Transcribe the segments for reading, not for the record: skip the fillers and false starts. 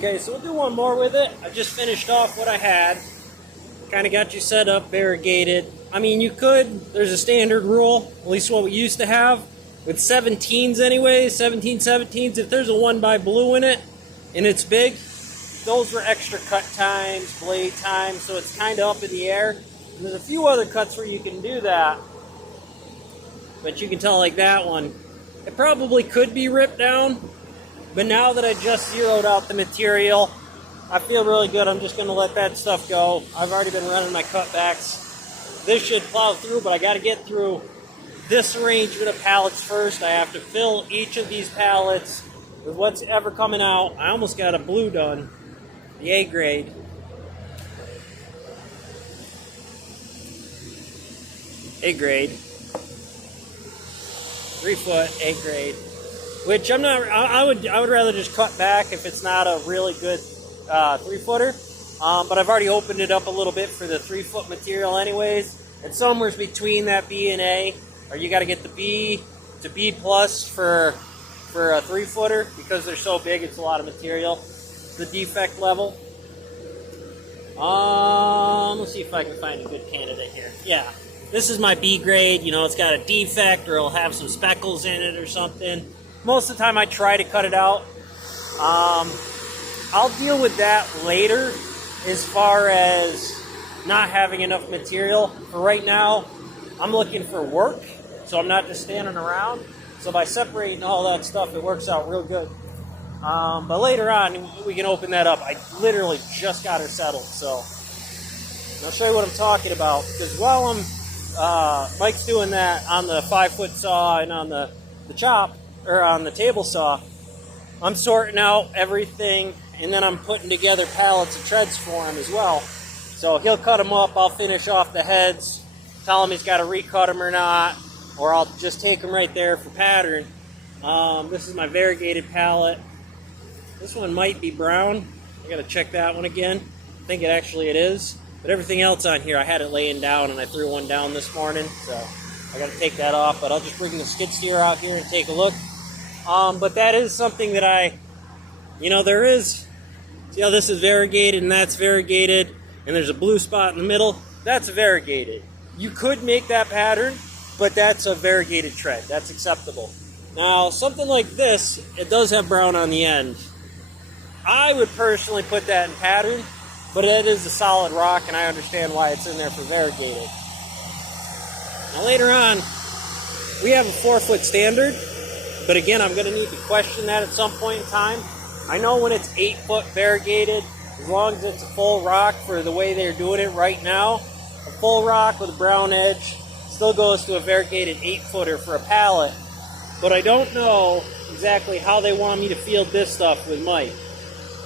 Okay, so we'll do one more with it. I just finished off what I had. Kind of got you set up, variegated. I mean, you could, there's a standard rule, at least what we used to have, with 17s anyways, 17s, if there's a 1x blue in it, and it's big, those were extra cut times, blade times, so it's kind of up in the air. And there's a few other cuts where you can do that, but you can tell like that one, it probably could be ripped down, but now that I just zeroed out the material, I feel really good. I'm just going to let that stuff go. I've already been running my cutbacks. This should plow through, but I got to get through this arrangement of pallets first. I have to fill each of these pallets with what's ever coming out. I almost got a blue done, the A grade. A grade. 3 foot, A grade. Which I'm not, I would rather just cut back if it's not a really good 3-footer, but I've already opened it up a little bit for the 3-foot material anyways. It's somewhere between that B and A, or you got to get the B to B plus for a 3-footer because they're so big. It's a lot of material. The defect level. Let's see if I can find a good candidate here. Yeah, this is my B grade. You know, it's got a defect or it'll have some speckles in it or something. Most of the time, I try to cut it out. I'll deal with that later as far as not having enough material. For right now, I'm looking for work, so I'm not just standing around. So by separating all that stuff, it works out real good. But later on, we can open that up. I literally just got her settled, so I'll show you what I'm talking about. Because while Mike's doing that on the 5-foot saw and on the chop, or on the table saw, I'm sorting out everything, and then I'm putting together pallets of treads for him as well. So he'll cut them up, I'll finish off the heads, tell him he's got to recut them or not, or I'll just take them right there for pattern. This is my variegated pallet. This one might be brown. I got to check that one again. I think it is. But everything else on here, I had it laying down, and I threw one down this morning, so I got to take that off. But I'll just bring the skid steer out here and take a look. But that is something that there is, see how this is variegated and that's variegated, and there's a blue spot in the middle? That's variegated. You could make that pattern, but that's a variegated tread. That's acceptable. Now, something like this, it does have brown on the end. I would personally put that in pattern, but it is a solid rock, and I understand why it's in there for variegated. Now, later on, we have a 4-foot standard. But again, I'm going to need to question that at some point in time. I know when it's 8-foot variegated, as long as it's a full rock for the way they're doing it right now, a full rock with a brown edge still goes to a variegated 8-footer for a pallet. But I don't know exactly how they want me to field this stuff with Mike.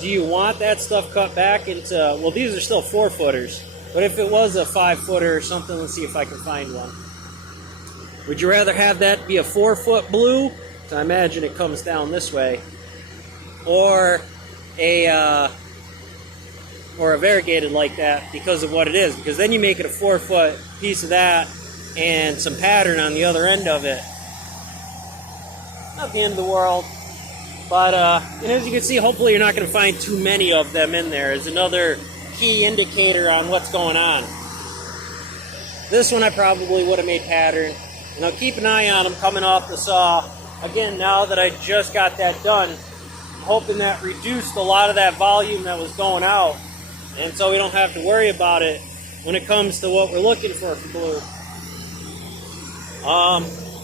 Do you want that stuff cut back into, well, these are still 4-footers, but if it was a 5-footer or something, let's see if I can find one. Would you rather have that be a 4-foot blue? So I imagine it comes down this way, or a variegated like that because of what it is. Because then you make it a 4-foot piece of that and some pattern on the other end of it. Not the end of the world, but and as you can see, hopefully you're not going to find too many of them in there. Is another key indicator on what's going on. This one I probably would have made pattern. And I'll keep an eye on them coming off the saw. Again, now that I just got that done, I'm hoping that reduced a lot of that volume that was going out, and so we don't have to worry about it when it comes to what we're looking for blue.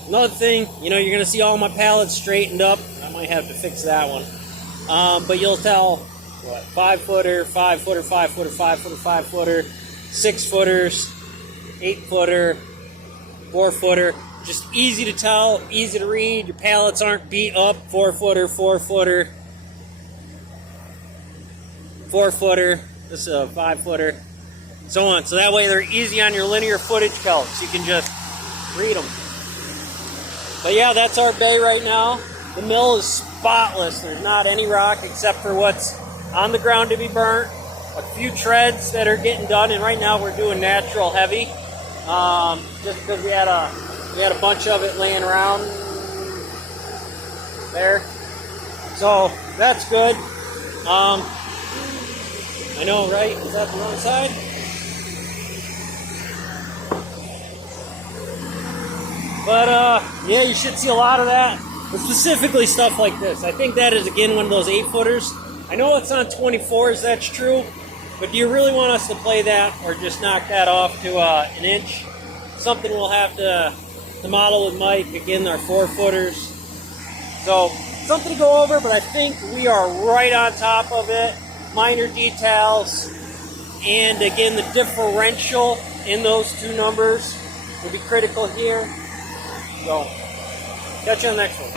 Another thing, you're going to see all my pallets straightened up. I might have to fix that one. But you'll tell, 5-footer, 5-footer, 5-footer, 5-footer, 5-footer, 6-footers, 8-footer, 4-footer. Just easy to tell, easy to read. Your pallets aren't beat up. 4-footer, 4-footer, 4-footer. This is a 5-footer, so on. So that way they're easy on your linear footage calcs. You can just read them. But yeah, that's our bay right now. The mill is spotless. There's not any rock except for what's on the ground to be burnt. A few treads that are getting done, and right now we're doing natural heavy. Just because we had a bunch of it laying around there. So that's good. I know, right? Is that the wrong side? But, yeah, you should see a lot of that. But specifically stuff like this. I think that is, again, one of those 8-footers. I know it's on 24s, that's true. But do you really want us to play that or just knock that off to an inch? Something we'll have to model with Mike. Again, our 4-footers. So, something to go over, but I think we are right on top of it. Minor details. And, again, the differential in those two numbers will be critical here. So, catch you on the next one.